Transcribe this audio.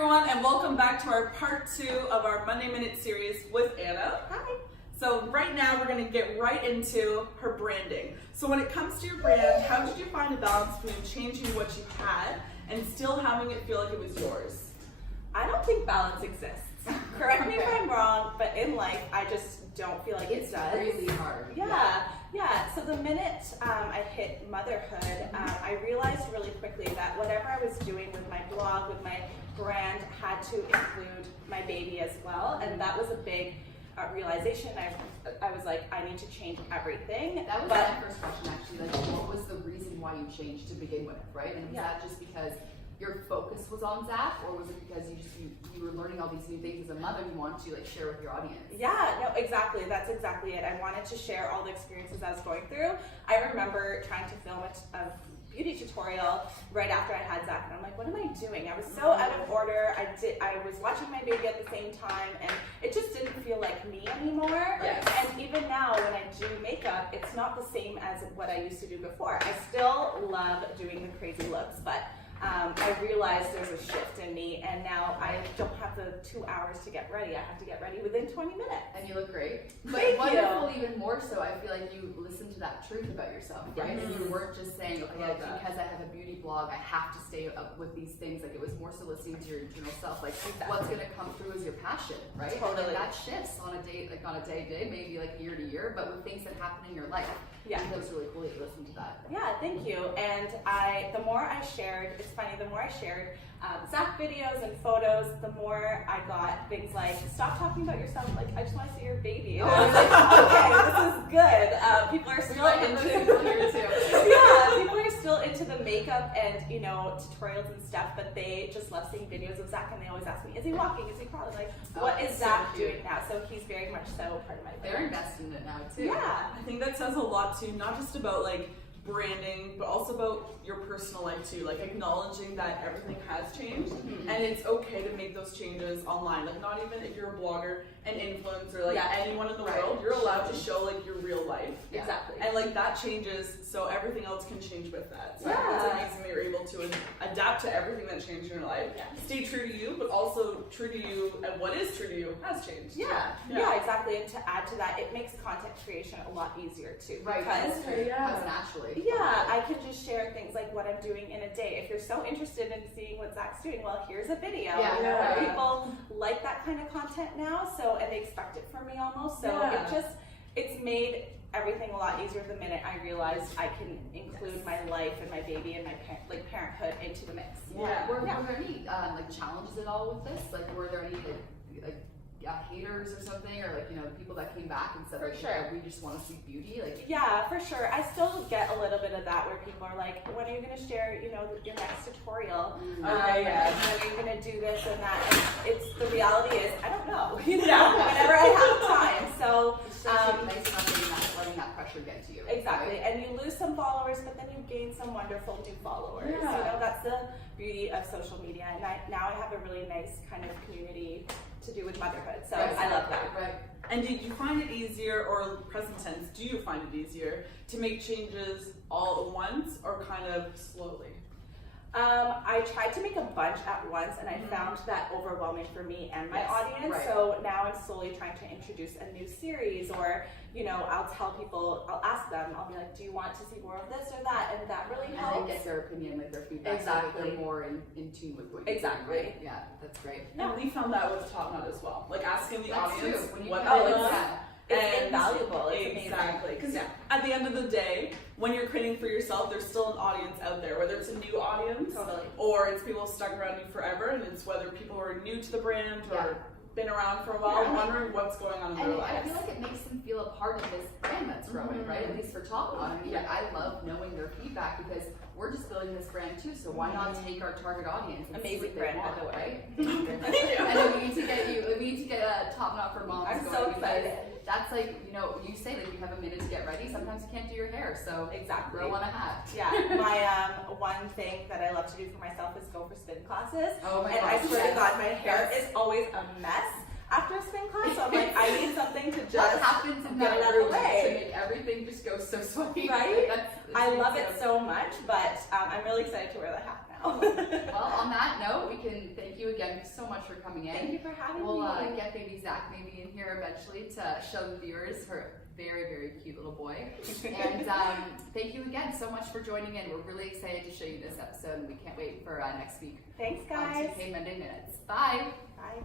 everyone, and welcome back to our part 2 of our Monday Minute series with Anna. Hi. So right now we're going to get right into her branding. So when it comes to your brand, how did you find a balance between changing what you had and still having it feel like it was yours? I don't think balance exists. Correct me if I'm wrong, but in life, I just don't feel like it does. It's really hard. Yeah. So the minute I hit motherhood, I realized really quickly that whatever I was doing with my blog, with my brand, had to include my baby as well, and that was a big realization. I was like, I need to change everything. That was my first question, actually. Like, what was the reason why you changed to begin with, right? And was that just because your focus was on Zach, or was it because you were learning all these new things as a mother you wanted to like share with your audience? Yeah, no, exactly. That's exactly it. I wanted to share all the experiences I was going through. I remember trying to film a beauty tutorial right after I had Zach, and I'm like, what am I doing? I was so out of order. I was watching my baby at the same time, and it just didn't feel like me anymore. Yes. And even now, when I do makeup, it's not the same as what I used to do before. I still love doing the crazy looks, but I realized there's a shift in me, and now I don't have the 2 hours to get ready. I have to get ready within 20 minutes. And you look great. But Thank wonderful, you. even more so, I feel like you listened to that truth about yourself, right? Yes. And you weren't just saying, okay, Love that. because I have a beauty blog, I have to stay up with these things. Like, it was more so listening to your internal self, like what's gonna come through is your passion, right? Totally. And that shifts on a day to day, maybe like year to year, but with things that happen in your life. Yeah. I think that was really cool that you listened to that. Yeah, thank you. And the more I shared, it's funny, the more I shared Zach videos and photos, the more I got things like, stop talking about yourself, like, I just want to see your baby. And I was like, okay, this is good. People are still people are still into the makeup and, tutorials and stuff, but they just love seeing videos of Zach, and they always ask me, is he walking, is he crawling? Like, what is Zach doing now? So he's very much so part of my They're invested in it now too. Yeah. I think that says a lot too, not just about like branding, but also about your personal life too, like acknowledging that everything has changed and it's okay to make those changes online. Like, not even if you're a blogger, an influencer, like anyone in the world, you're allowed to show like your real life. Yeah. Exactly. And like that changes, so everything else can change with that. So Yeah. it's amazing that you're able to adapt to everything that changed in your life. Yeah. Stay true to you, but also true to you, and what is true to you has changed. Yeah, exactly. And to add to that, it makes content creation a lot easier too. Right, Because because naturally. yeah, I can just share things like what I'm doing in a day. If you're so interested in seeing what Zach's doing, well, here's a video. Yeah. People like that kind of content now, and they expect it from me almost. So it's made everything a lot easier the minute I realized I can include my life and my baby and my parenthood into the mix. Were there any challenges at all with this? Like, were there any haters or something, or people that came back and said, we just want to see beauty? Like, yeah, for sure. I still get a little bit of that where people are like, when are you going to share, your next tutorial? When are you going to do this and that? And the reality is, I don't know. Whenever I have time. So it's just nice not letting that pressure get to you. Exactly. Right? And you lose some followers, but then you gain some wonderful new followers. That's the beauty of social media. And now I have a really nice kind of community to do with motherhood. So I love that. Right. And did you find it easier, or present tense, do you find it easier to make changes all at once or kind of slowly? I tried to make a bunch at once, and I found that overwhelming for me and my audience. Right. So now I'm slowly trying to introduce a new series, or I'll tell people, I'll ask them, I'll be like, do you want to see more of this or that? And that really helps. And they get their opinion, like their feedback. Exactly. So they're more in tune with what you're doing, right? Yeah, that's great. And we found that with Top Knot as well. Like asking the audience what Oh, they it's want. It's invaluable. It's Exactly. Because at the end of the day, when you're creating for yourself, there's still an audience out there, whether it's a new audience or it's people stuck around you forever, and it's whether people who are new to the brand or been around for a while, wondering what's going on in their lives. I feel like it makes them feel a part of this brand that's growing, right? At least for Top Knot. I mean, I love knowing their feedback because we're just building this brand too. So why not take our target audience and see what they want, right? And then we need to get a Top Knot for moms. I'm so excited. That's like, you say that you have a minute to get ready. Sometimes you can't do your hair, so grow on a hat. Yeah, my one thing that I love to do for myself is go for spin classes. Oh my and gosh, I swear to God, my hair is always a mess after a spin class. So I'm like, I need something to just what happens in get that it out of room the way. to make everything just go so sweaty. Right? Like, I love it so much, but I'm really excited to wear the hat now. now. Well, on that note, we can thank you again so much for coming in. Thank you for having We'll me. get baby Zach maybe in here eventually to show the viewers her very, very cute little boy. And thank you again so much for joining in. We're really excited to show you this episode, and we can't wait for next week. Thanks, On guys. 2K Monday Minutes. Bye. Bye.